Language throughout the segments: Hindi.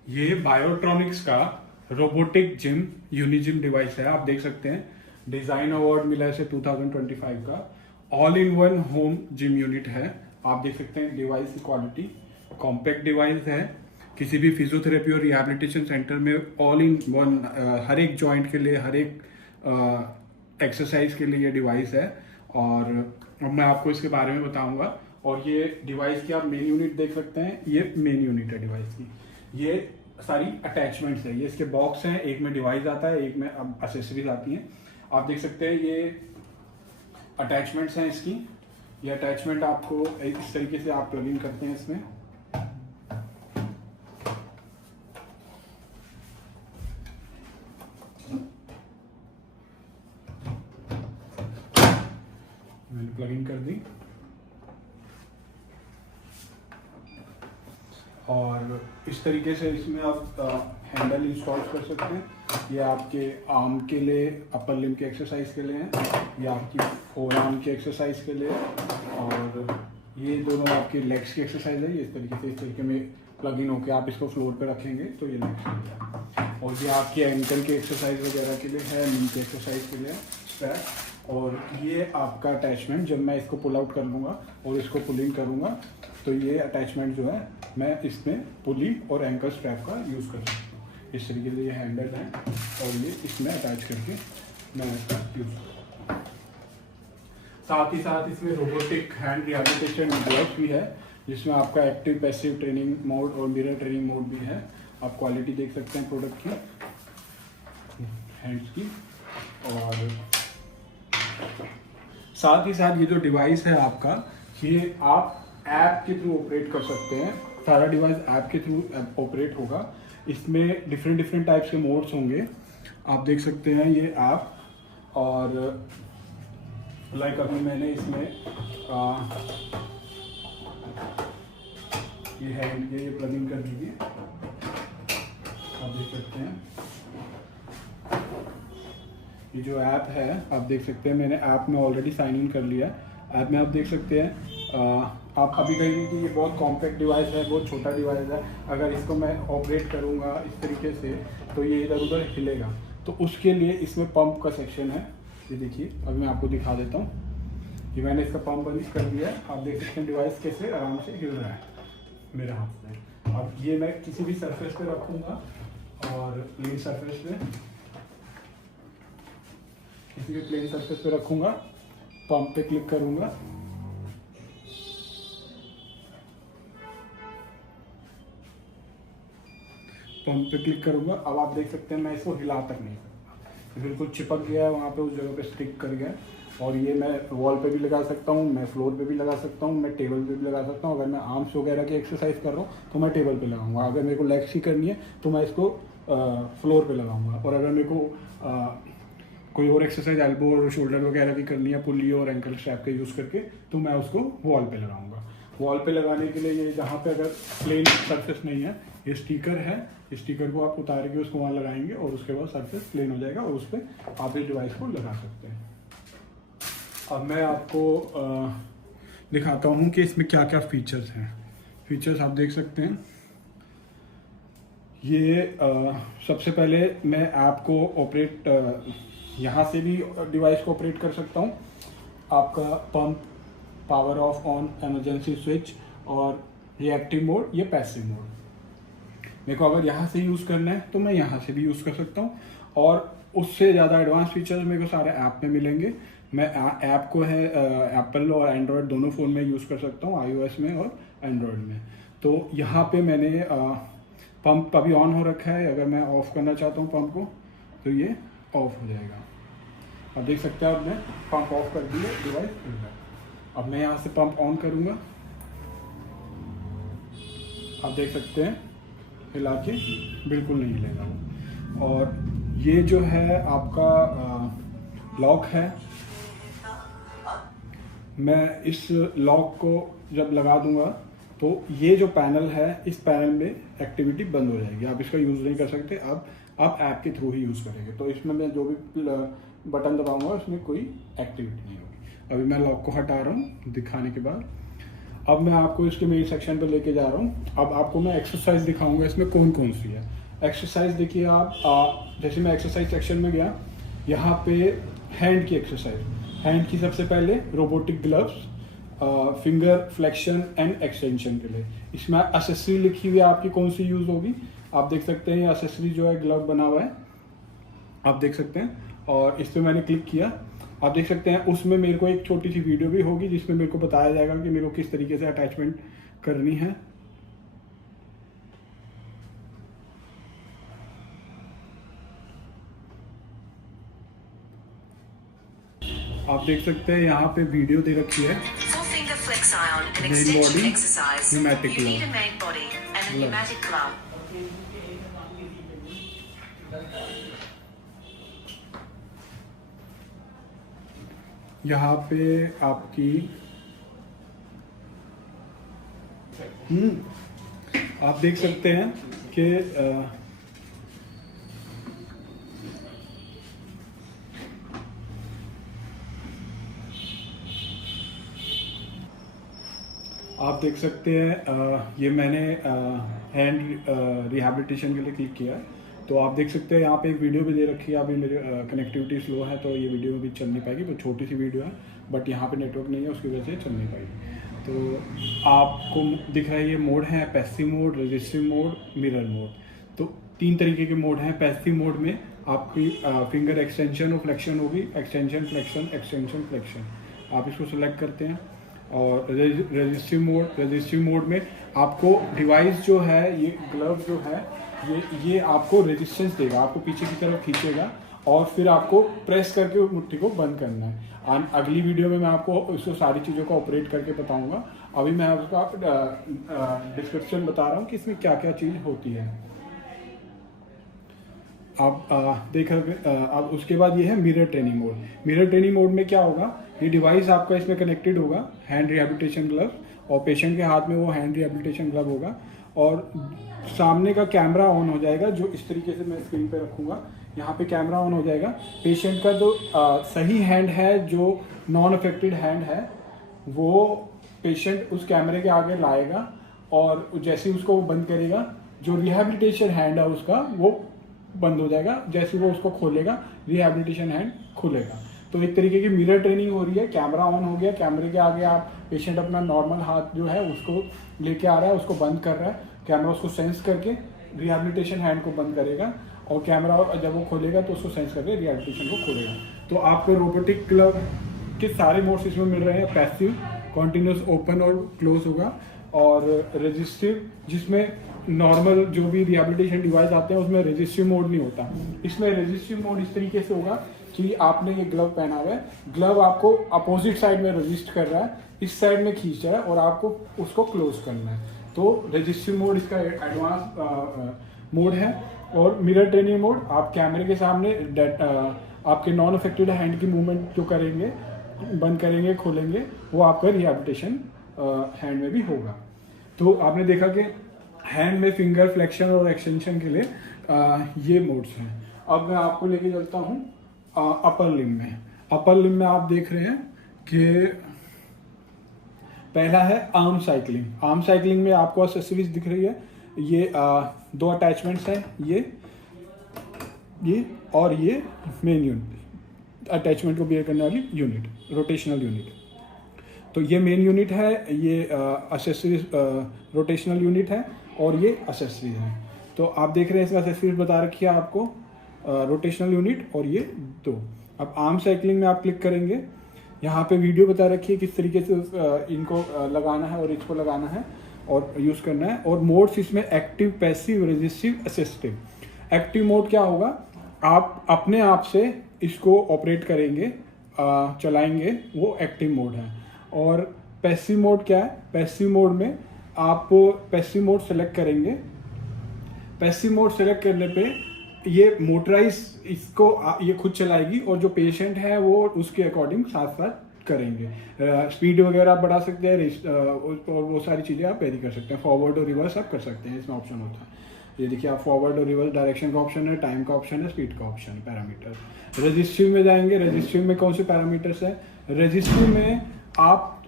ये बायोट्रॉनिक्स का रोबोटिक जिम यूनिजिम डिवाइस है। आप देख सकते हैं डिजाइन अवार्ड मिला है इसे 2025 का। All in one home gym unit है। आप देख सकते हैं डिवाइस की क्वालिटी, कॉम्पैक्ट डिवाइस है। किसी भी फिजियोथेरेपी और रिहैबिलिटेशन सेंटर में ऑल इन वन हर एक जॉइंट के लिए, हर एक एक्सरसाइज के लिए ये डिवाइस है। और अब मैं आपको इसके बारे में बताऊंगा। और ये डिवाइस की आप मेन यूनिट देख सकते हैं, ये मेन यूनिट है डिवाइस की। ये सारी अटैचमेंट्स है, ये इसके बॉक्स हैं, एक में डिवाइस आता है, एक में अब एसेसरीज आती हैं। आप देख सकते हैं ये अटैचमेंट्स हैं इसकी। ये अटैचमेंट आपको इस तरीके से आप प्लग इन करते हैं इसमें। मैंने प्लग इन कर दी और इस तरीके से इसमें आप हैंडल इंस्टॉल कर सकते हैं। ये आपके आर्म के लिए, अपर लिम्ब के एक्सरसाइज के लिए है, ये आपकी फोर आर्म की एक्सरसाइज के लिए, और ये दोनों आपकी लेग्स की एक्सरसाइज है। ये इस तरीके में प्लग इन होकर आप इसको फ्लोर पे रखेंगे तो ये लेग्स के लिए है। और ये आपकी एंकल की एक्सरसाइज वगैरह के लिए है, नी की एक्सरसाइज के लिए स्ट्रैप। और ये आपका अटैचमेंट, जब मैं इसको पुल आउट कर लूँगा और इसको पुल इन करूँगा तो ये अटैचमेंट जो है मैं इसमें पुली और एंकल स्ट्रैप का यूज़ कर सकता हूँ। इस तरीके से ये हैंडल है और ये इसमें अटैच करके मैं इसका यूज़ करूँगा। साथ ही साथ इसमें रोबोटिक हैंड रिहैबिलिटेशन डिवाइस भी है, जिसमें आपका एक्टिव पैसिव ट्रेनिंग मोड और मिरर ट्रेनिंग मोड भी है। आप क्वालिटी देख सकते हैं प्रोडक्ट की, हैंड्स की। और साथ ही साथ ये जो डिवाइस है आपका, ये आप ऐप के थ्रू ऑपरेट कर सकते हैं। सारा डिवाइस ऐप के थ्रू ऑपरेट होगा। इसमें डिफरेंट टाइप्स के मोड्स होंगे, आप देख सकते हैं ये ऐप। और लाइक अभी मैंने इसमें ये हैंड ये प्लग इन कर दीजिए, आप देख सकते हैं। ये जो ऐप है आप देख सकते हैं, मैंने ऐप में ऑलरेडी साइन इन कर लिया है। ऐप में आप देख सकते हैं आप अभी कहेंगे कि ये बहुत कॉम्पैक्ट डिवाइस है, बहुत छोटा डिवाइस है, अगर इसको मैं ऑपरेट करूँगा इस तरीके से तो ये इधर उधर हिलेगा। तो उसके लिए इसमें पंप का सेक्शन है। ये देखिए, अभी मैं आपको दिखा देता हूँ कि मैंने इसका पंप बंद कर दिया है। आप देख सकते हैं डिवाइस कैसे आराम से हिल रहा है मेरे हाथ में। अब ये मैं किसी भी सरफेस पे रखूँगा और प्लेन सरफेस पे, किसी भी प्लेन सरफेस पे रखूँगा, पंप पे क्लिक करूँगा, पंप पे क्लिक करूंगा। अब आप देख सकते हैं मैं इसको हिला तक नहीं सकता, बिल्कुल चिपक गया है वहाँ पे, उस जगह पे स्टिक कर गया। और ये मैं वॉल पे भी लगा सकता हूँ, मैं फ्लोर पे भी लगा सकता हूँ, मैं टेबल पे भी लगा सकता हूँ। अगर मैं आर्म्स वगैरह की एक्सरसाइज कर रहा हूँ तो मैं टेबल पे लगाऊंगा। अगर मेरे को लेग्स की करनी है तो मैं इसको फ्लोर पे लगाऊंगा। और अगर मेरे को कोई और एक्सरसाइज एल्बो और शोल्डर वगैरह की करनी है पुली और एंकल स्ट्रैप का यूज़ करके, तो मैं उसको वॉल पे लगाऊंगा। वॉल पे लगाने के लिए ये जहाँ पे अगर प्लेन सरफेस नहीं है, ये स्टिकर है, स्टिकर को आप उतार के उसको वहाँ लगाएंगे और उसके बाद सरफेस प्लेन हो जाएगा और उस पर आप इस डिवाइस को लगा सकते हैं। अब मैं आपको दिखाता हूँ कि इसमें क्या क्या फीचर्स हैं। फीचर्स आप देख सकते हैं। ये सबसे पहले मैं ऐप को ऑपरेट यहाँ से भी डिवाइस को ऑपरेट कर सकता हूँ। आपका pump, power of on, emergency switch और रिएक्टिव मोड, ये पैसिव मोड। मेरे को अगर यहाँ से यूज़ करना है तो मैं यहाँ से भी यूज़ कर सकता हूँ। और उससे ज़्यादा एडवांस फीचर्स मेरे को सारे ऐप में मिलेंगे। मैं ऐप को है एप्पल और एंड्रॉयड दोनों फ़ोन में यूज़ कर सकता हूँ, iOS में और एंड्रॉयड में। तो यहाँ पे मैंने पंप अभी ऑन हो रखा है। अगर मैं ऑफ़ करना चाहता हूँ पंप को तो ये ऑफ हो जाएगा। अब देख सकते हैं, अब मैं पंप ऑफ कर दिया, डिवाइस खुल गया। अब मैं यहाँ से पंप ऑन करूँगा, आप देख सकते हैं हिला के बिल्कुल नहीं हिलेगा वो। और ये जो है आपका लॉक है, मैं इस लॉक को जब लगा दूंगा तो ये जो पैनल है, इस पैनल में एक्टिविटी बंद हो जाएगी। आप इसका यूज़ नहीं कर सकते, अब आप ऐप के थ्रू ही यूज़ करेंगे। तो इसमें मैं जो भी बटन दबाऊंगा उसमें कोई एक्टिविटी नहीं होगी। अभी मैं लॉक को हटा रहा हूँ दिखाने के बाद। अब मैं आपको इसके मेन सेक्शन पे लेके जा रहा हूँ। अब आपको मैं एक्सरसाइज दिखाऊंगा इसमें कौन कौन सी है। एक्सरसाइज देखिए आप, जैसे मैं एक्सरसाइज सेक्शन में गया, यहाँ पे हैंड की एक्सरसाइज, हैंड की सबसे पहले robotic gloves, finger flexion and extension के लिए। इसमें एसेसरी लिखी हुई है आपकी कौन सी यूज होगी, आप देख सकते हैं। एसेसरी जो है ग्लव बना हुआ है, आप देख सकते हैं, और इस पर मैंने क्लिक किया, आप देख सकते हैं। उसमें मेरे को एक छोटी सी वीडियो भी होगी जिसमें मेरे को बताया जाएगा कि मेरे को किस तरीके से अटैचमेंट करनी है। आप देख सकते हैं यहाँ पे वीडियो दे रखी है। Main body pneumatic glove. यहाँ पे आपकी आप देख सकते हैं कि आप देख सकते हैं ये मैंने हैंड रिहैबिलिटेशन के लिए क्लिक किया है। तो आप देख सकते हैं यहाँ पे एक वीडियो भी दे रखी है। अभी मेरे कनेक्टिविटी स्लो है तो ये वीडियो भी चल नहीं पाएगी, तो छोटी सी वीडियो है, बट यहाँ पे नेटवर्क नहीं है उसकी वजह से चल नहीं पाएगी। तो आपको दिख रहा है ये मोड है, passive mode, resistive mode, mirror mode. तो 3 तरीके के मोड हैं। पैसिव मोड में आपकी फिंगर एक्सटेंशन और फ्लेक्शन होगी, एक्सटेंशन फ्लेक्शन, एक्सटेंशन फ्लेक्शन, आप इसको सिलेक्ट करते हैं। और रजिस्टिव मोड में आपको डिवाइस जो है, ये ग्लव जो है, ये आपको रेजिस्टेंस देगा, आपको पीछे की तरफ खींचेगा और फिर आपको प्रेस करके मुट्ठी को बंद करना है। अगली वीडियो में मैं आपको इसको सारी चीज़ों को ऑपरेट करके बताऊंगा। अभी मैं आपको डिस्क्रिप्शन बता रहा हूँ कि इसमें क्या क्या चीज़ होती है। आप देख अब उसके बाद ये है mirror training mode. Mirror training mode में क्या होगा, ये डिवाइस आपका इसमें कनेक्टेड होगा, हैंड रिहैबिलिटेशन ग्लव, और पेशेंट के हाथ में वो हैंड रिहैबिलिटेशन ग्लव होगा, और सामने का कैमरा ऑन हो जाएगा, जो इस तरीके से मैं स्क्रीन पे रखूँगा। यहाँ पे कैमरा ऑन हो जाएगा। पेशेंट का जो सही हैंड है, जो नॉन अफेक्टेड हैंड है, वो पेशेंट उस कैमरे के आगे लाएगा, और जैसे ही उसको वो बंद करेगा, जो रिहैबिलिटेशन हैंड है उसका वो बंद हो जाएगा। जैसे वो उसको खोलेगा, रिहैबिलिटेशन हैंड खुलेगा। तो एक तरीके की मिरर ट्रेनिंग हो रही है। कैमरा ऑन हो गया, कैमरे के आगे आप पेशेंट अपना नॉर्मल हाथ जो है उसको लेके आ रहा है, उसको बंद कर रहा है, कैमरा उसको सेंस करके रिहैबिलिटेशन हैंड को बंद करेगा, और कैमरा जब वो खोलेगा तो उसको सेंस करके रिहैबिलिटेशन को खोलेगा। तो आपको रोबोटिक ग्लव के सारे मोड्स इसमें मिल रहे हैं। पैसिव, कॉन्टिन्यूस ओपन और क्लोज होगा, और रजिस्टिव जिसमें नॉर्मल जो भी रिहैबिलिटेशन डिवाइस आते हैं उसमें रजिस्टिव मोड नहीं होता। इसमें रजिस्टिव मोड इस तरीके से होगा कि आपने ये ग्लव पहना हुआ है, ग्लव आपको अपोजिट साइड में रजिस्ट कर रहा है, इस साइड में खींच रहा है, और आपको उसको क्लोज करना है। तो रजिस्टिव मोड इसका एडवांस मोड है। और मिरर ट्रेनिंग मोड, आप कैमरे के सामने आपके नॉन अफेक्टेड हैंड की मूवमेंट जो करेंगे, बंद करेंगे, खोलेंगे, वो आपका रिहैबिलिटेशन हैंड में भी होगा। तो आपने देखा कि हैंड में फिंगर फ्लेक्शन और एक्सटेंशन के लिए ये मोड्स हैं। अब मैं आपको लेके चलता हूँ अपर लिम्ब में। अपर लिम्ब में आप देख रहे हैं कि पहला है आर्म साइकिलिंग। आर्म साइकिलिंग में आपको एक्सेसरीज दिख रही है। ये 2 अटैचमेंट्स हैं, ये और ये मेन यूनिट, अटैचमेंट को बियर करने वाली यूनिट, रोटेशनल यूनिट। तो ये मेन यूनिट है, ये एक्सेसरीज रोटेशनल यूनिट है, और ये एक्सेसरीज है। तो आप देख रहे हैं इसमें एक्सेसरीज बता रखी है आपको, रोटेशनल यूनिट और ये 2। अब आर्म साइकिलिंग में आप क्लिक करेंगे, यहाँ पे वीडियो बता रखी है किस तरीके से इनको लगाना है और इसको लगाना है और यूज़ करना है। और मोड्स इसमें active, passive, resistive, assistive. Active mode क्या होगा, आप अपने आप से इसको ऑपरेट करेंगे, चलाएंगे, वो एक्टिव मोड है। और पैसिव मोड क्या है, पैसिव मोड में आप पैसिव मोड सेलेक्ट करेंगे। पैसिव मोड सेलेक्ट करने पे ये मोटराइज इसको ये खुद चलाएगी, और जो पेशेंट है वो उसके अकॉर्डिंग साथ साथ करेंगे। स्पीड वगैरह आप बढ़ा सकते हैं, और वो सारी चीज़ें आप वेरी कर सकते हैं। फॉरवर्ड और रिवर्स आप कर सकते हैं, इसमें ऑप्शन होता है। ये देखिए, आप फॉरवर्ड और रिवर्स डायरेक्शन का ऑप्शन है, टाइम का ऑप्शन है, स्पीड का ऑप्शन है, पैरामीटर। रजिस्टिव में जाएंगे, रजिस्टिव में कौन से पैरामीटर्स है, रजिस्टिव में आप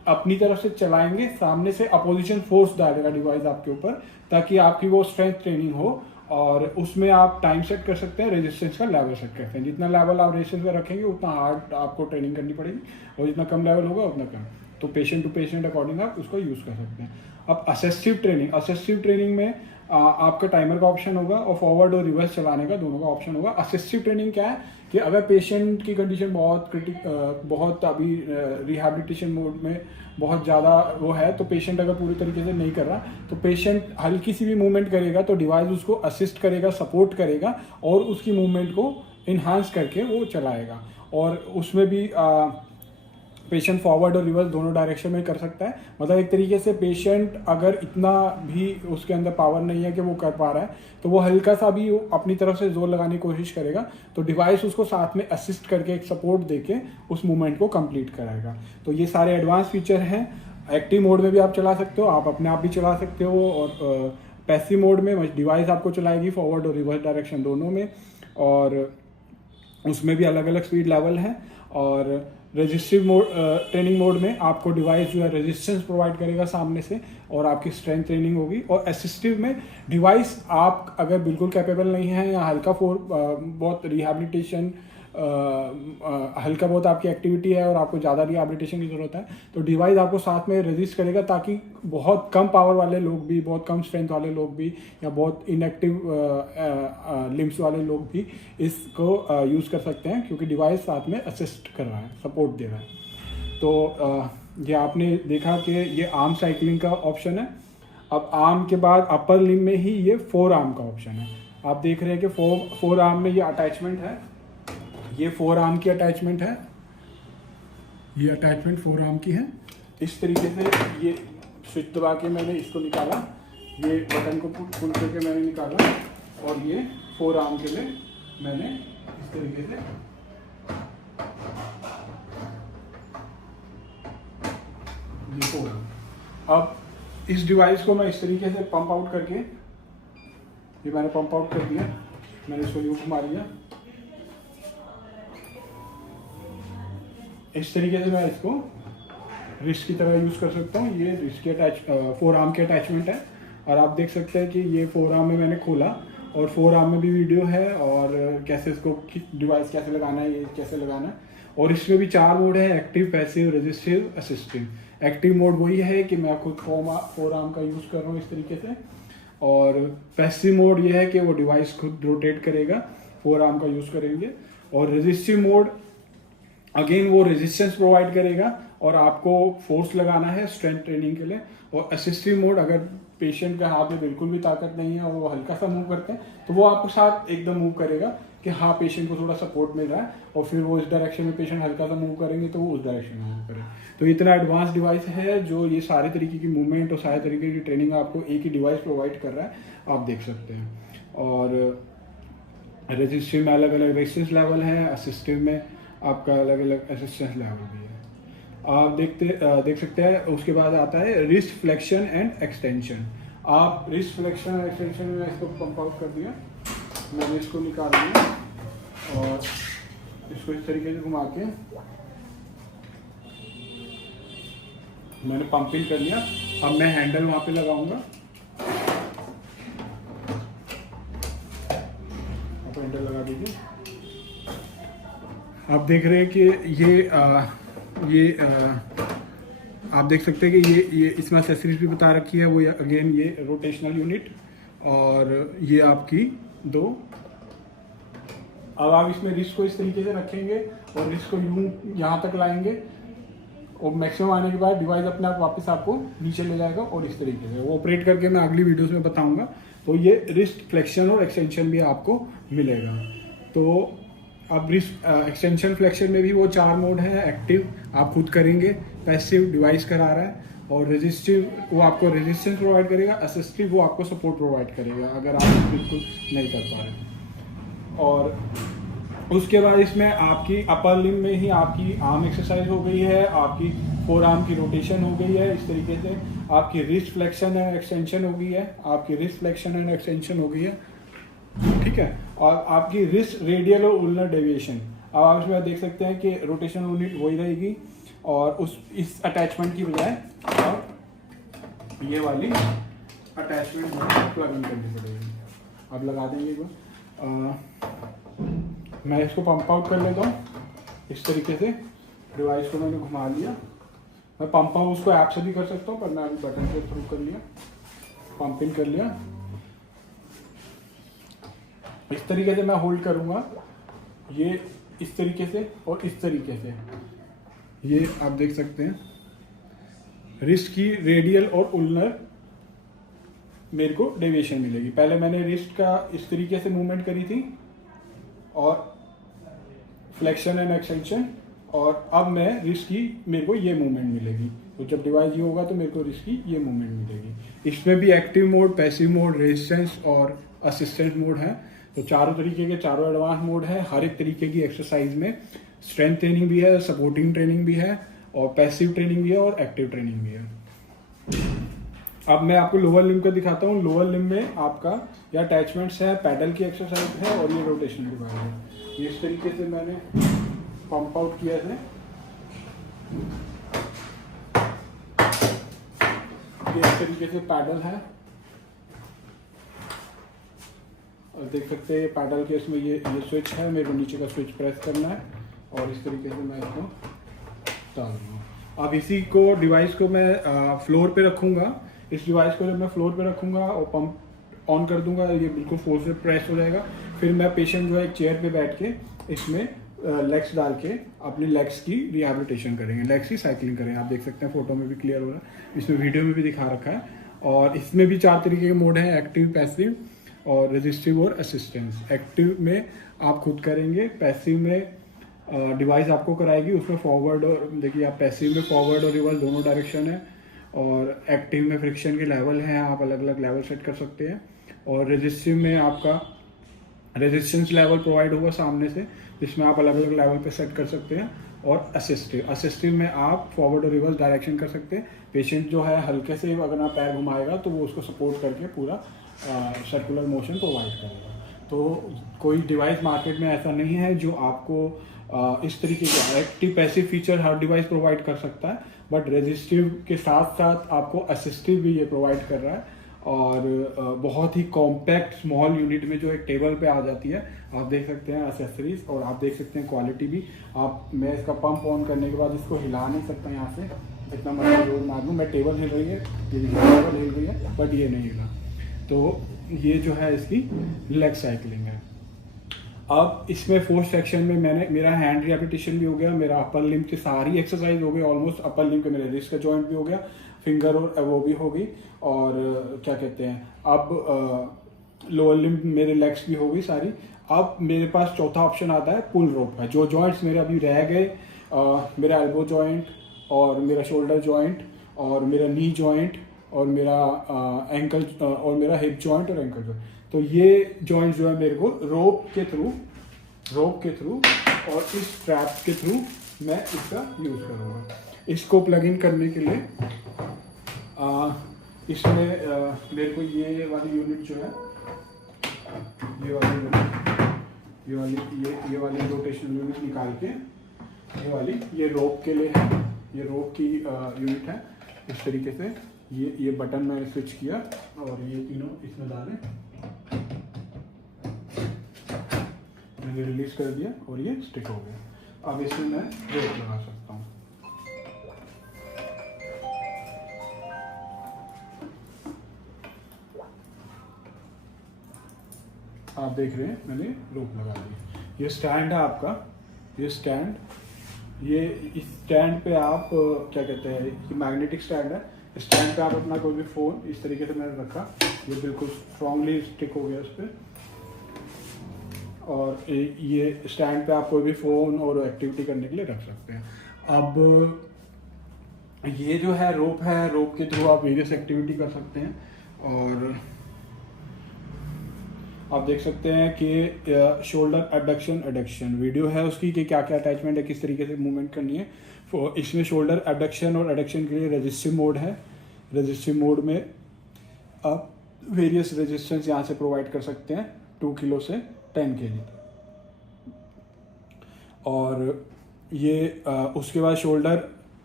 अपनी तरफ से चलाएंगे, सामने से अपोजिशन फोर्स डालेगा डिवाइस आपके ऊपर, ताकि आपकी वो स्ट्रेंथ ट्रेनिंग हो। और उसमें आप टाइम सेट कर सकते हैं, रेजिस्टेंस का लेवल सेट कर सकते हैं। जितना लेवल आप रेजिस्टेंस का रखेंगे उतना हार्ड आपको ट्रेनिंग करनी पड़ेगी, और जितना कम लेवल होगा उतना कम। तो पेशेंट टू पेशेंट अकॉर्डिंग आप उसको यूज़ कर सकते हैं। अब असिस्टिव ट्रेनिंग में आपका टाइमर का ऑप्शन होगा और फॉरवर्ड और रिवर्स चलाने का दोनों का ऑप्शन होगा। असिस्टिव ट्रेनिंग क्या है कि अगर पेशेंट की कंडीशन बहुत अभी रिहैबिलिटेशन मोड में बहुत ज़्यादा वो है, तो पेशेंट अगर पूरी तरीके से नहीं कर रहा, तो पेशेंट हल्की सी भी मूवमेंट करेगा तो डिवाइस उसको असिस्ट करेगा, सपोर्ट करेगा और उसकी मूवमेंट को इन्हांस करके वो चलाएगा। और उसमें भी पेशेंट फॉरवर्ड और रिवर्स दोनों डायरेक्शन में कर सकता है। मतलब एक तरीके से पेशेंट अगर इतना भी उसके अंदर पावर नहीं है कि वो कर पा रहा है, तो वो हल्का सा भी अपनी तरफ से जोर लगाने की कोशिश करेगा, तो डिवाइस उसको साथ में असिस्ट करके एक सपोर्ट देके उस मूवमेंट को कंप्लीट कराएगा। तो ये सारे एडवांस फीचर हैं। एक्टिव मोड में भी आप चला सकते हो, आप अपने आप भी चला सकते हो, और पैसिव मोड में डिवाइस आपको चलाएगी फॉरवर्ड और रिवर्स डायरेक्शन दोनों में, और उसमें भी अलग अलग स्पीड लेवल है। और रेजिस्टिव मोड ट्रेनिंग मोड में आपको डिवाइस जो है रेजिस्टेंस प्रोवाइड करेगा सामने से, और आपकी स्ट्रेंथ ट्रेनिंग होगी। और असिस्टिव में डिवाइस आप अगर बिल्कुल कैपेबल नहीं है या बहुत रिहैबिलिटेशन हल्का बहुत आपकी एक्टिविटी है और आपको ज़्यादा रिहैबिलिटेशन की ज़रूरत है, तो डिवाइस आपको साथ में रेजिस्ट करेगा, ताकि बहुत कम पावर वाले लोग भी, बहुत कम स्ट्रेंथ वाले लोग भी, या बहुत इनएक्टिव लिम्स वाले लोग भी इसको यूज़ कर सकते हैं, क्योंकि डिवाइस साथ में असिस्ट कर रहा है, सपोर्ट दे रहा है। तो ये आपने देखा कि ये आर्म साइकिलिंग का ऑप्शन है। अब आर्म के बाद अपर लिम में ही ये फोर आर्म का ऑप्शन है। आप देख रहे हैं कि फोर आर्म में ये अटैचमेंट है, ये फोर आर्म की अटैचमेंट है, ये अटैचमेंट फोर आर्म की है। इस तरीके से ये स्विच दबा के मैंने इसको निकाला, ये बटन को पुल करके मैंने निकाला, और ये फोर आर्म के लिए मैंने इस तरीके से ये फोर आर्म। अब इस डिवाइस को मैं इस तरीके से पंप आउट करके, ये मैंने पंप आउट कर दिया, मैंने इसको यूं घुमा लिया। इस तरीके से मैं इसको रिस्ट की तरह यूज़ कर सकता हूँ। ये रिस्ट की फोर आर्म की अटैचमेंट है, और आप देख सकते हैं कि ये फोर आर्म में मैंने खोला, और फोर आर्म में भी वीडियो है, और कैसे इसको डिवाइस कैसे लगाना है, ये कैसे लगाना है। और इसमें भी 4 मोड है: active, passive, resistive, assistive. Active mode वही है कि मैं खुद फोर आर्म का यूज़ कर रहा हूँ इस तरीके से, और पैसिव मोड ये है कि वो डिवाइस खुद रोटेट करेगा, फोर आर्म का यूज़ करेंगे। और रेजिस्टिव मोड अगेन वो रेजिस्टेंस प्रोवाइड करेगा, और आपको फोर्स लगाना है स्ट्रेंथ ट्रेनिंग के लिए। और असिस्टिव मोड, अगर पेशेंट के हाथ में बिल्कुल भी ताकत नहीं है और वो हल्का सा मूव करते हैं, तो वो आपको साथ एकदम मूव करेगा कि हाँ पेशेंट को थोड़ा सपोर्ट मिल रहा है, और फिर वो इस डायरेक्शन में पेशेंट हल्का सा मूव करेंगे तो वो उस डायरेक्शन में मूव करें। तो इतना एडवांस डिवाइस है जो ये सारे तरीके की मूवमेंट और सारे तरीके की ट्रेनिंग आपको एक ही डिवाइस प्रोवाइड कर रहा है, आप देख सकते हैं। और रेजिस्टिव में अलग अलग रेजिस्टेंस लेवल है, असिस्टिव में आपका अलग अलग असिस्टेंस लेवल भी है, आप देख सकते हैं। उसके बाद आता है रिस्ट फ्लेक्शन एंड एक्सटेंशन। आप रिस्ट फ्लेक्शन एंड एक्सटेंशन में इसको पंप आउट कर दिया, मैंने इसको निकाल दिया, और इसको इस तरीके से घुमा के मैंने पंपिंग कर लिया। अब मैं हैंडल वहाँ पे लगाऊंगा, आप हैंडल लगा दीजिए। आप देख रहे हैं कि आप देख सकते हैं कि ये इसमें एक्सेसरीज भी बता रखी है। वो अगेन ये रोटेशनल यूनिट, और ये आपकी 2। अब आप इसमें रिस्ट को इस तरीके से रखेंगे और रिस्ट को यूं यहाँ तक लाएंगे, और मैक्सिमम आने के बाद डिवाइस अपने आप वापस आपको नीचे ले जाएगा, और इस तरीके से वो ऑपरेट करके मैं अगली वीडियोस में बताऊंगा। तो ये रिस्ट फ्लेक्शन और एक्सटेंशन भी आपको मिलेगा। तो अब रिस्ट एक्सटेंशन फ्लेक्शन में भी वो 4 मोड है: एक्टिव आप खुद करेंगे, पैसिव डिवाइस करा रहा है, और रेजिस्टिव वो आपको रेजिस्टेंस प्रोवाइड करेगा, असिस्टिव वो आपको सपोर्ट प्रोवाइड करेगा अगर आप बिल्कुल नहीं कर पा रहे। और उसके बाद इसमें आपकी अपर लिम में ही आपकी आर्म एक्सरसाइज हो गई है, आपकी फोर आर्म की रोटेशन हो गई है, इस तरीके से आपकी रिस्ट फ्लेक्शन एंड एक्सटेंशन हो गई है, आपकी रिस्ट फ्लेक्शन एंड एक्सटेंशन हो गई है, ठीक है। और आपकी रिस्ट रेडियल और उलनर डेविएशन, अब आप इसमें देख सकते हैं कि रोटेशनल यूनिट वही रहेगी, और इस अटैचमेंट की बजाय अब ये वाली अटैचमेंट प्लग इन करनी पड़ेगी। अब लगा देंगे एक बार। मैं इसको पंप आउट कर लेता हूँ इस तरीके से। डिवाइस को मैंने घुमा लिया। मैं पंप आउट उसको ऐप से भी कर सकता हूँ, पर मैं अभी बटन के थ्रू कर लिया, पंप इन कर लिया। इस तरीके से मैं होल्ड करूँगा, ये इस तरीके से और इस तरीके से। ये आप देख सकते हैं रिस्ट की रेडियल और उल्नर मेरे को डेविएशन मिलेगी। पहले मैंने रिस्ट का इस तरीके से मूवमेंट करी थी और फ्लेक्शन एंड एक्सटेंशन, और अब मैं रिस्ट की मेरे को ये मूवमेंट मिलेगी। तो जब डिवाइस ये होगा तो मेरे को रिस्ट की ये मूवमेंट मिलेगी। इसमें भी active mode, passive mode, resistance और असिस्टेंट मोड है। तो चारों तरीके के चारों एडवांस मोड है। हर एक तरीके की एक्सरसाइज में स्ट्रेंथ ट्रेनिंग भी है, सपोर्टिंग ट्रेनिंग भी है, और पैसिव ट्रेनिंग भी है, और एक्टिव ट्रेनिंग भी है। अब मैं आपको लोअर लिम्ब का दिखाता हूँ। लोअर लिम्ब में आपका ये अटैचमेंट्स है, पैडल की एक्सरसाइज है, और ये रोटेशनल डिवाइस है। ये इस तरीके से मैंने पंप आउट किया है। ये इस तरीके से पैडल है, और देख सकते हैं पैडल के इसमें ये स्विच है। मेरे को नीचे का स्विच प्रेस करना है और इस तरीके से मैं इसको डाल दूँगा। अब इसी को डिवाइस को मैं फ्लोर पे रखूँगा। इस डिवाइस को जब मैं फ्लोर पे रखूँगा और पंप ऑन कर दूंगा, ये बिल्कुल फोर्स से प्रेस हो जाएगा। फिर मैं पेशेंट जो है एक चेयर पे बैठ के इसमें लेग्स डाल के अपने लेग्स की रिहैबिलिटेशन करेंगे, लेग्स की साइकिलिंग करेंगे। आप देख सकते हैं फोटो में भी क्लियर हो रहा है, इसमें वीडियो में भी दिखा रखा है। और इसमें भी 4 तरीके के मोड हैं, एक्टिव, पैसिव और रेजिस्टिव और असिस्टेंस। एक्टिव में आप खुद करेंगे, पैसिव में डिवाइस आपको कराएगी। उसमें फॉरवर्ड और देखिए आप पैसिव में फॉरवर्ड और रिवर्स दोनों डायरेक्शन है, और एक्टिव में फ्रिक्शन के लेवल हैं, आप अलग अलग लेवल सेट कर सकते हैं। और रेजिस्टिव में आपका रेजिस्टेंस लेवल प्रोवाइड होगा सामने से, जिसमें आप अलग अलग लेवल पे सेट कर सकते हैं। और असिस्टिव में आप फॉरवर्ड और रिवर्स डायरेक्शन कर सकते हैं। पेशेंट जो है हल्के से अगर आप पैर घुमाएगा तो वो उसको सपोर्ट करके पूरा सर्कुलर मोशन प्रोवाइड करेगा। तो कोई डिवाइस मार्केट में ऐसा नहीं है जो आपको इस तरीके के एक्टिव पैसिव फीचर हर डिवाइस प्रोवाइड कर सकता है, बट रेजिस्टिव के साथ साथ आपको असिस्टिव भी ये प्रोवाइड कर रहा है। और बहुत ही कॉम्पैक्ट स्मॉल यूनिट में जो एक टेबल पे आ जाती है। आप देख सकते हैं एसेसरीज, और आप देख सकते हैं क्वालिटी भी। मैं इसका पंप ऑन करने के बाद इसको हिला नहीं सकता यहाँ से, इतना मर्जी जोर मार लूँ। मैं टेबल हिल रही है, टेबल हिल रही है, बट ये नहीं हिला। तो ये जो है इसकी लेग साइकिलिंग है। अब इसमें फोर्थ सेक्शन में मेरा हैंड रिहैबिलिटेशन भी हो गया, मेरा अपर लिम्ब की सारी एक्सरसाइज हो गई ऑलमोस्ट। अपर लिम्ब के मेरे रिस्ट का जॉइंट भी हो गया, फिंगर और वो भी हो गई, और क्या कहते हैं अब लोअर लिम्ब मेरे लेग्स भी हो गई सारी। अब मेरे पास चौथा ऑप्शन आता है पुल रोप का। जो जॉइंट्स मेरे अभी रह गए, मेरा एल्बो जॉइंट और मेरा शोल्डर जॉइंट और मेरा नी जॉइंट और मेरा एंकल और मेरा हिप जॉइंट और एंकल जॉइंट, तो ये जॉइंट्स जो है मेरे को रोप के थ्रू और इस स्ट्रैप के थ्रू मैं इसका यूज़ करूँगा। इसको प्लग इन करने के लिए इसमें मेरे को ये वाली यूनिट जो है, ये वाली रोटेशनल यूनिट निकाल के ये रोप के लिए है, ये रोप की यूनिट है। इस तरीके से ये बटन मैंने स्विच किया और ये तीनों इसमें डाले, मैंने रिलीज कर दिया और ये स्टिक हो गया। अब इसमें मैं रोप लगा सकता हूँ। आप देख रहे हैं मैंने रोप लगा दी। ये स्टैंड है आपका, ये स्टैंड, ये इस स्टैंड पे आप क्या कहते हैं, ये मैग्नेटिक स्टैंड है। स्टैंड पे आप अपना कोई भी फ़ोन इस तरीके से मैंने रखा, ये बिल्कुल स्ट्रांगली स्टिक हो गया इस पर। और ये स्टैंड पे आप कोई भी फ़ोन और एक्टिविटी करने के लिए रख सकते हैं। अब ये जो है रोप के थ्रू आप वेरियस एक्टिविटी कर सकते हैं। और आप देख सकते हैं कि शोल्डर एबडक्शन एडक्शन वीडियो है उसकी, कि क्या क्या अटैचमेंट है, किस तरीके से मूवमेंट करनी है। इसमें शोल्डर एबडक्शन और एडक्शन के लिए रेजिस्टिव मोड है। रेजिस्टिव मोड में आप वेरियस रेजिस्टेंस यहाँ से प्रोवाइड कर सकते हैं, 2 किलो से 10 kg। और ये उसके बाद शोल्डर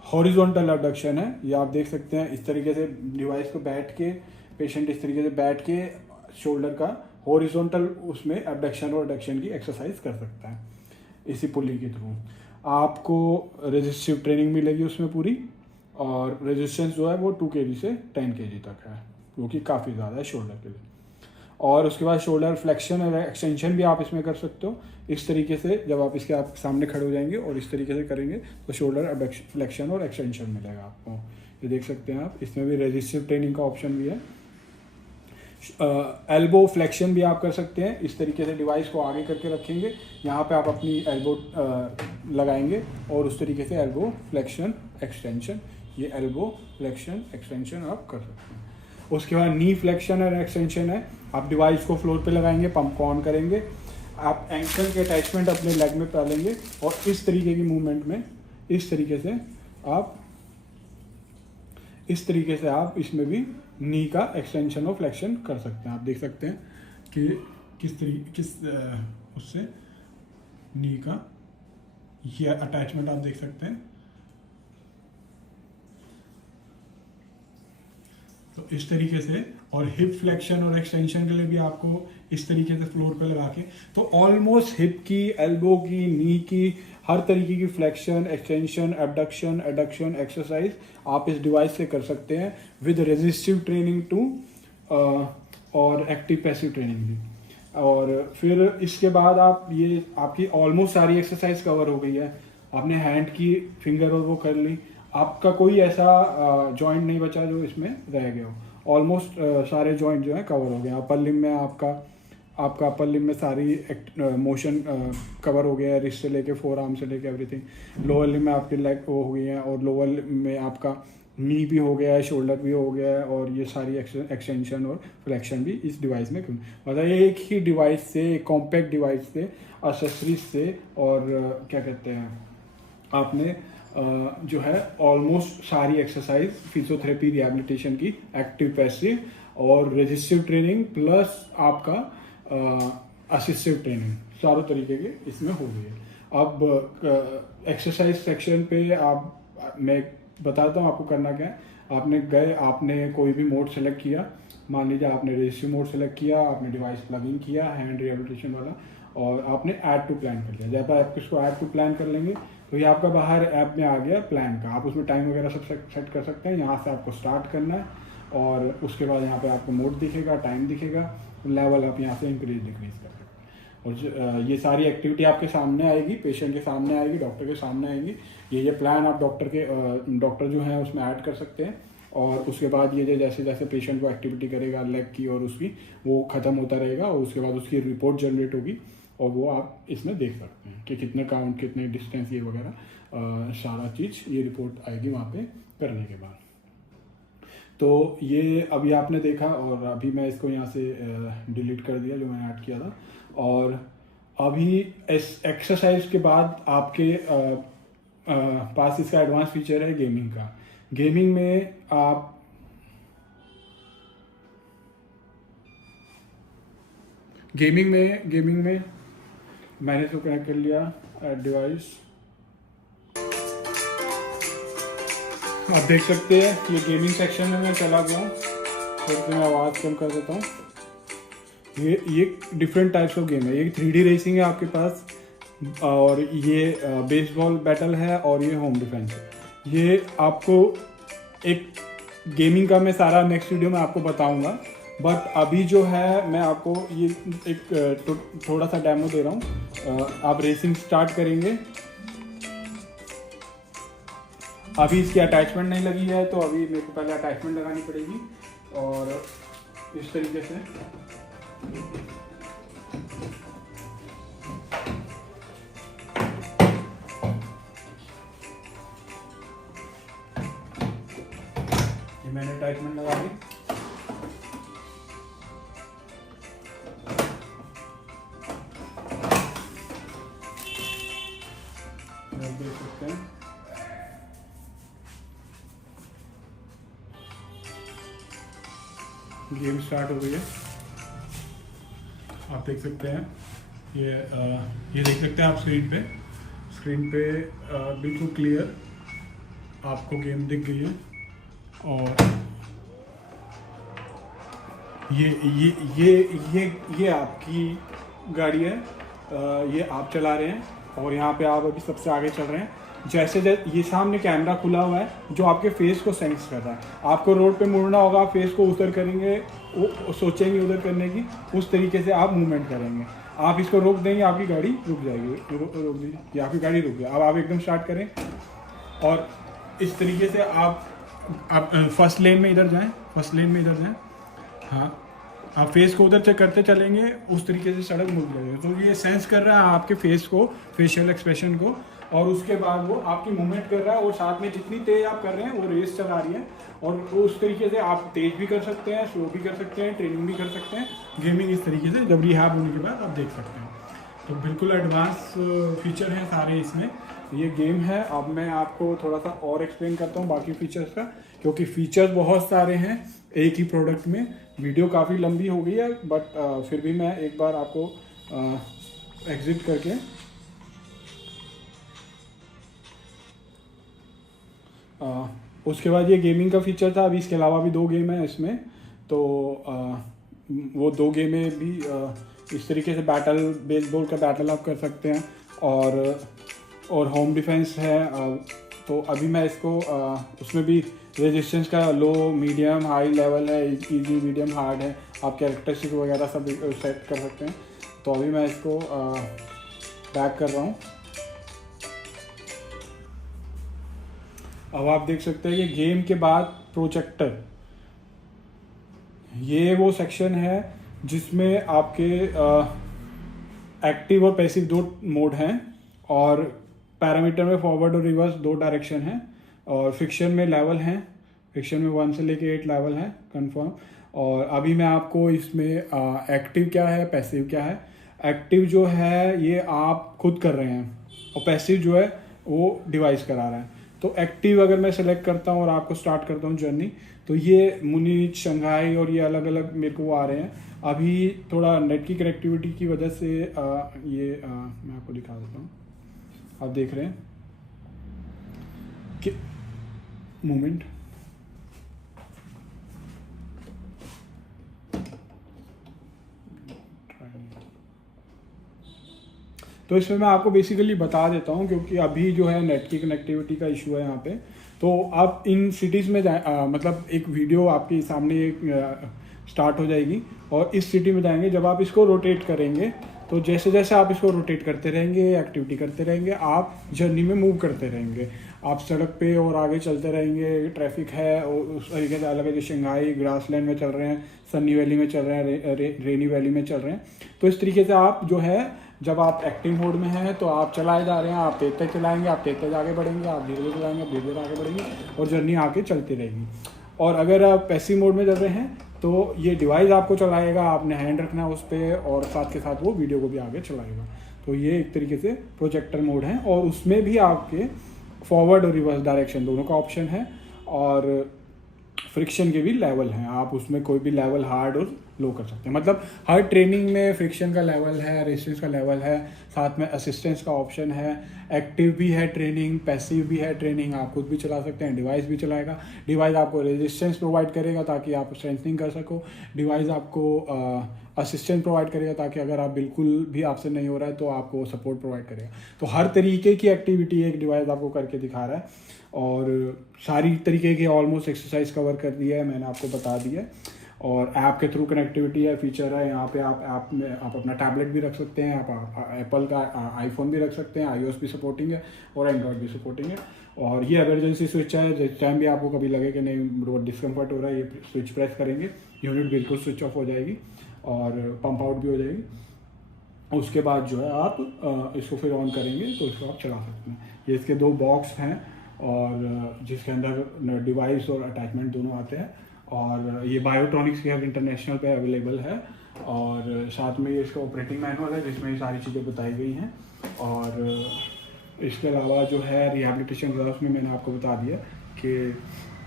हॉरिजॉन्टल एबडक्शन है, ये आप देख सकते हैं। इस तरीके से डिवाइस को बैठ के पेशेंट इस तरीके से बैठ के शोल्डर का हॉरिजॉन्टल उसमें एबडक्शन और एडक्शन की एक्सरसाइज कर सकता है इसी पुली के थ्रू। आपको रेजिस्टिव ट्रेनिंग मिलेगी उसमें पूरी, और रेजिस्टेंस जो है वो 2 kg से 10 kg तक है, जो कि काफ़ी ज़्यादा है शोल्डर के लिए। और उसके बाद शोल्डर फ्लेक्शन और एक्सटेंशन भी आप इसमें कर सकते हो। इस तरीके से जब आप इसके आप सामने खड़े हो जाएंगे और इस तरीके से करेंगे तो शोल्डर फ्लेक्शन और एक्सटेंशन मिलेगा आपको। ये देख सकते हैं आप, इसमें भी रेजिस्टिव ट्रेनिंग का ऑप्शन भी है। एल्बो फ्लेक्शन भी आप कर सकते हैं। इस तरीके से डिवाइस को आगे करके रखेंगे, यहाँ पे आप अपनी एल्बो लगाएंगे और उस तरीके से एल्बो फ्लेक्शन एक्सटेंशन, ये एल्बो फ्लेक्शन एक्सटेंशन आप कर सकते हैं। उसके बाद नी फ्लेक्शन और एक्सटेंशन है, आप डिवाइस को फ्लोर पे लगाएंगे, पंप को ऑन करेंगे, आप एंकल के अटैचमेंट अपने लेग में डालेंगे और इस तरीके की मूवमेंट में इस तरीके से आप इसमें भी नी का एक्सटेंशन और फ्लेक्शन कर सकते हैं। आप देख सकते हैं कि उससे नी का ये अटैचमेंट आप देख सकते हैं। तो इस तरीके से, और हिप फ्लेक्शन और एक्सटेंशन के लिए भी आपको इस तरीके से फ्लोर पे लगा के, तो ऑलमोस्ट हिप की, एल्बो की, नी की, हर तरीके की flexion, extension, abduction, adduction exercise आप इस डिवाइस से कर सकते हैं विद रेजिस्टिव ट्रेनिंग टू और एक्टिव पैसिव ट्रेनिंग भी। और फिर इसके बाद आप ये आपकी ऑलमोस्ट सारी एक्सरसाइज कवर हो गई है। आपने हैंड की फिंगर और वो कर ली, आपका कोई ऐसा जॉइंट नहीं बचा जो इसमें रह गया हो। ऑलमोस्ट सारे जॉइंट जो है कवर हो गए। अपर लिम में आपका अपर लिम में सारी मोशन कवर हो गया है, रिस्ट से लेके फोर आर्म से लेके एवरीथिंग। लोअर लिम में आपकी लेग वो हो गई है, और लोअर लिम में आपका नी भी हो गया है, शोल्डर भी हो गया है, और ये सारी एक्सटेंशन और फ्लेक्शन भी इस डिवाइस में मतलब एक ही डिवाइस से, एक कॉम्पैक्ट डिवाइस से, एक्सेसरीज से, और क्या कहते हैं आपने जो है ऑलमोस्ट सारी एक्सरसाइज फिजियोथेरेपी रिहैबिलिटेशन की, एक्टिव पैसिव और रेजिस्टिव ट्रेनिंग प्लस आपका असिस्टिव ट्रेनिंग, चारों तरीके के इसमें हो गई है। अब एक्सरसाइज सेक्शन पे मैं बताता हूँ आपको करना क्या है। आपने कोई भी मोड सेलेक्ट किया, मान लीजिए आपने रेजिस्टिव मोड सेलेक्ट किया, आपने डिवाइस प्लगिंग किया हैंड रिहैबिलिटेशन वाला, और आपने ऐड टू प्लान कर लिया। जब आप इसको ऐड टू प्लान कर लेंगे तो ये आपका बाहर ऐप में आ गया प्लान का। आप उसमें टाइम वगैरह सब सेट कर सकते हैं। यहाँ से आपको स्टार्ट करना है, और उसके बाद यहाँ पे आपको मोड दिखेगा, टाइम दिखेगा, लेवल आप यहाँ से इंक्रीज डिक्रीज कर सकते हैं। और ये सारी एक्टिविटी आपके सामने आएगी, पेशेंट के सामने आएगी, डॉक्टर के सामने आएगी। ये प्लान आप डॉक्टर जो है उसमें ऐड कर सकते हैं। और उसके बाद ये जैसे जैसे पेशेंट को एक्टिविटी करेगा लेग की और उसकी, वो ख़त्म होता रहेगा, और उसके बाद उसकी रिपोर्ट जनरेट होगी, और वो आप इसमें देख सकते हैं कि कितने काउंट, कितने डिस्टेंस, ये वगैरह सारा चीज़ ये रिपोर्ट आएगी वहाँ पे करने के बाद। तो ये अभी आपने देखा, और अभी मैं इसको यहाँ से डिलीट कर दिया जो मैंने ऐड किया था। और अभी इस एक्सरसाइज के बाद आपके पास इसका एडवांस फीचर है गेमिंग का। गेमिंग में गेमिंग में मैंने इसको कनेक्ट कर लिया डिवाइस। आप देख सकते हैं कि ये गेमिंग सेक्शन में मैं चला गया हूँ, तो मैं आवाज़ कम कर देता हूँ। ये डिफरेंट टाइप्स ऑफ गेम है। ये 3D रेसिंग है आपके पास, और ये बेसबॉल बैटल है, और ये होम डिफेंस है। ये आपको एक गेमिंग का मैं सारा नेक्स्ट वीडियो में आपको बताऊंगा, बट अभी जो है मैं आपको ये एक थोड़ा सा डेमो दे रहा हूँ। आप रेसिंग स्टार्ट करेंगे। अभी इसकी अटैचमेंट नहीं लगी है, तो अभी मेरे को पहले अटैचमेंट लगानी पड़ेगी, और इस तरीके से ये मैंने अटैचमेंट लगा दी। देख सकते हैं गेम स्टार्ट हो गई है। आप देख सकते हैं ये देख सकते हैं आप स्क्रीन पे बिल्कुल क्लियर आपको गेम दिख गई है। और ये आपकी गाड़ी है, ये आप चला रहे हैं और यहाँ पे आप अभी सबसे आगे चल रहे हैं। जैसे ये सामने कैमरा खुला हुआ है जो आपके फेस को सेंस कर रहा है। आपको रोड पे मुड़ना होगा, आप फेस को उधर करेंगे, वो सोचेंगे उधर करने की, उस तरीके से आप मूवमेंट करेंगे। आप इसको रोक देंगे, आपकी गाड़ी रुक जाएगी। रोक दीजिए, आपकी गाड़ी रुक गई। अब आप एकदम स्टार्ट करें और इस तरीके से आप फर्स्ट लेन में इधर जाएं, फर्स्ट लेन में इधर जाएं। हाँ, आप फेस को उधर से करते चलेंगे, उस तरीके से सड़क मुड़ जाएगी। तो ये सेंस कर रहा है आपके फेस को, फेशियल एक्सप्रेशन को, और उसके बाद वो आपकी मूवमेंट कर रहा है। और साथ में जितनी तेज आप कर रहे हैं वो रेस चला रही है। और उस तरीके से आप तेज भी कर सकते हैं, स्लो भी कर सकते हैं, ट्रेनिंग भी कर सकते हैं। गेमिंग इस तरीके से जब रिहैब होने के बाद आप देख सकते हैं। तो बिल्कुल एडवांस फीचर हैं सारे इसमें। ये गेम है। अब मैं आपको थोड़ा सा और एक्सप्लेन करता हूँ बाकी फीचर्स का, क्योंकि फीचर्स बहुत सारे हैं एक ही प्रोडक्ट में। वीडियो काफ़ी लंबी हो गई है, बट फिर भी मैं एक बार आपको एग्जिट करके उसके बाद ये गेमिंग का फीचर था। अभी इसके अलावा भी 2 गेम हैं इसमें। तो वो 2 गेमें भी इस तरीके से बेसबॉल का बैटल आप कर सकते हैं। और होम डिफेंस है। तो अभी मैं इसको उसमें भी रेजिस्टेंस का लो, मीडियम, हाई लेवल है, इजी, मीडियम, हार्ड है। आप कैरेक्टरिस्टिक वगैरह सब सेट कर सकते हैं। तो अभी मैं इसको बैक कर रहा हूँ। अब आप देख सकते हैं कि गेम के बाद प्रोजेक्टर, ये वो सेक्शन है जिसमें आपके एक्टिव और पैसिव 2 मोड हैं। और पैरामीटर में फॉरवर्ड और रिवर्स 2 डायरेक्शन हैं। और फिक्शन में लेवल हैं, फिक्शन में 1 से लेके 8 लेवल हैं कंफर्म। और अभी मैं आपको इसमें एक्टिव क्या है, पैसिव क्या है। एक्टिव जो है ये आप खुद कर रहे हैं, और पैसिव जो है वो डिवाइस करा रहा है। तो एक्टिव अगर मैं सेलेक्ट करता हूँ और आपको स्टार्ट करता हूँ जर्नी, तो ये मुनीच, शंघाई और ये अलग अलग मेरे को आ रहे हैं। अभी थोड़ा नेट की कनेक्टिविटी की वजह से मैं आपको दिखा देता हूँ। आप देख रहे हैं कि मूवमेंट, तो इसमें मैं आपको बेसिकली बता देता हूँ, क्योंकि अभी जो है नेट की कनेक्टिविटी का इशू है यहाँ पे। तो आप इन सिटीज़ में मतलब एक वीडियो आपके सामने स्टार्ट हो जाएगी और इस सिटी में जाएंगे। जब आप इसको रोटेट करेंगे, तो जैसे जैसे आप इसको रोटेट करते रहेंगे, एक्टिविटी करते रहेंगे, आप जर्नी में मूव करते रहेंगे। आप सड़क पे और आगे चलते रहेंगे। ट्रैफिक है और उस तरीके से अलग अलग, शंघाई ग्रासलैंड में चल रहे हैं, सनी वैली में चल रहे हैं, रेनी वैली में चल रहे हैं। तो इस तरीके से आप जो है, जब आप एक्टिव मोड में हैं तो आप चलाए जा रहे हैं, आप तेज तेज चलाएंगे, आप तेज तेज आगे बढ़ेंगे, आप धीरे धीरे चलाएंगे, आप धीरे धीरे आगे बढ़ेंगे, और जर्नी आगे चलती रहेगी। और अगर आप पैसिव मोड में चल रहे हैं तो ये डिवाइस आपको चलाएगा, आपने हैंड रखना है उस पर, और साथ के साथ वो वीडियो को भी आगे चलाएगा। तो ये एक तरीके से प्रोजेक्टर मोड है। और उसमें भी आपके फॉरवर्ड और रिवर्स डायरेक्शन दोनों का ऑप्शन है। और फ्रिक्शन के भी लेवल हैं, आप उसमें कोई भी लेवल हार्ड और लो कर सकते हैं। मतलब हर ट्रेनिंग में फ्रिक्शन का लेवल है, रेजिस्टेंस का लेवल है, साथ में असिस्टेंस का ऑप्शन है। एक्टिव भी है ट्रेनिंग, पैसिव भी है ट्रेनिंग, आप खुद भी चला सकते हैं, डिवाइस भी चलाएगा। डिवाइस आपको रेजिस्टेंस प्रोवाइड करेगा ताकि आप स्ट्रेंथनिंग कर सको। डिवाइस आपको असिस्टेंस प्रोवाइड करेगा ताकि अगर आप बिल्कुल भी आपसे नहीं हो रहा है तो आपको सपोर्ट प्रोवाइड करेगा। तो हर तरीके की एक्टिविटी एक डिवाइस आपको करके दिखा रहा है। और सारी तरीके की ऑलमोस्ट एक्सरसाइज कवर कर दिया है, मैंने आपको बता दिया है। और ऐप के थ्रू कनेक्टिविटी है, फीचर है। यहाँ पे आप ऐप में आप अपना टैबलेट भी रख सकते हैं, आप एप्पल का आईफोन भी रख सकते हैं, iOS भी सपोर्टिंग है और एंड्रॉयड भी सपोर्टिंग है। और ये इमरजेंसी स्विच है, जिस टाइम भी आपको कभी लगे कि नहीं डिस्कम्फर्ट हो रहा है, ये स्विच प्रेस करेंगे, यूनिट बिल्कुल स्विच ऑफ हो जाएगी और पंप आउट भी हो जाएगी। उसके बाद जो है आप इसको फिर ऑन करेंगे तो इसको आप चला सकते हैं। ये इसके 2 बॉक्स हैं और जिसके अंदर डिवाइस और अटैचमेंट दोनों आते हैं। और ये बायोट्रॉनिक्स के इंटरनेशनल पे अवेलेबल है। और साथ में ये इसका ऑपरेटिंग मैनुअल है जिसमें ये सारी चीज़ें बताई गई हैं। और इसके अलावा जो है रिहैबिलिटेशन ग्राफ्स में मैंने आपको बता दिया कि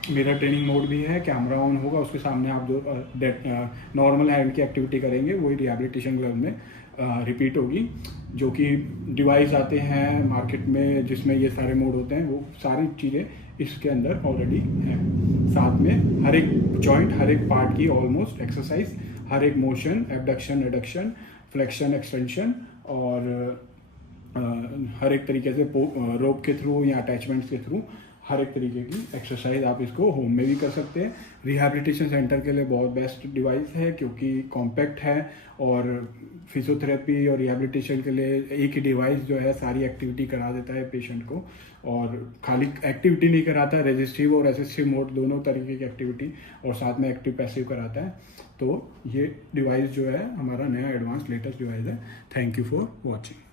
मिरर ट्रेनिंग मोड भी है, कैमरा ऑन होगा, उसके सामने आप जो नॉर्मल हैंड की एक्टिविटी करेंगे वही रिहैबिलिटेशन ग्लव में रिपीट होगी। जो कि डिवाइस आते हैं मार्केट में जिसमें ये सारे मोड होते हैं, वो सारी चीज़ें इसके अंदर ऑलरेडी हैं। साथ में हर एक जॉइंट, हर एक पार्ट की ऑलमोस्ट एक्सरसाइज, हर एक motion, abduction, adduction, flexion, extension और हर एक तरीके से रोप के थ्रू या अटैचमेंट्स के थ्रू हर एक तरीके की एक्सरसाइज आप इसको होम में भी कर सकते हैं। रिहैबिलिटेशन सेंटर के लिए बहुत बेस्ट डिवाइस है क्योंकि कॉम्पैक्ट है और फिजियोथेरेपी और रिहैबिलिटेशन के लिए एक ही डिवाइस जो है सारी एक्टिविटी करा देता है पेशेंट को। और खाली एक्टिविटी नहीं कराता है, रेजिस्टिव और असिस्टिव मोड दोनों तरीके की एक्टिविटी और साथ में एक्टिव पैसिव कराता है। तो ये डिवाइस जो है हमारा नया एडवांस लेटेस्ट डिवाइस है। Thank you for watching.